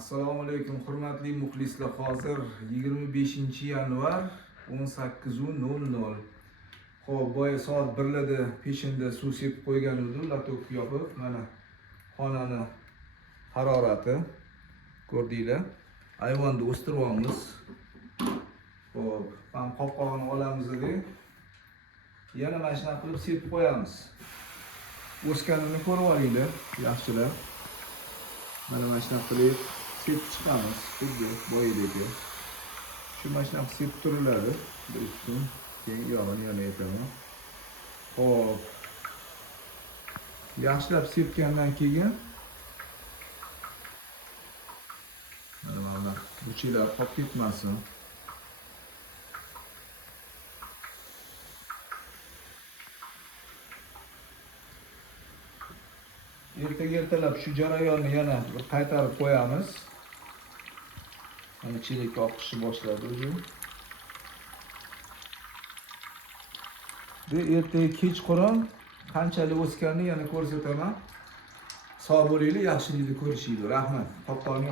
Assalomu alaykum hurmatli muxlislar. Hozir 25-yanvar 18:00. Xo'p, boya soat 1larda peshinda suv sepib qo'ygan edim, latok yopib. Mana xonani harorati ko'rdinglar. Ayvonda o'stiryapmiz. Xo'p, ham qopqog'ini olamiz deb yana mana shunaqa qilib sepib qo'yamiz. O'sganini ko'rib olinglar, yaxshilab. Mana shunaqa qilib sepib chiqamiz, xuddi boyidek. Shu mashina sepib turiladi. Bir kun keyin yog'ini yana aytaman. Xo'p. Yaxshilab sepgandan keyin mana buchilar qolib ketmasin. Ertalab shu jarayonni yana bir qaytarib qo'yamiz. Mana chelak oqishni boshladi o'zi. Ertaga kechqurun qanchalik o'sganini yana ko'rsataman. Sog' bo'linglar, yaxshilikni ko'rishinglar. Rahmat. Qopqog'ini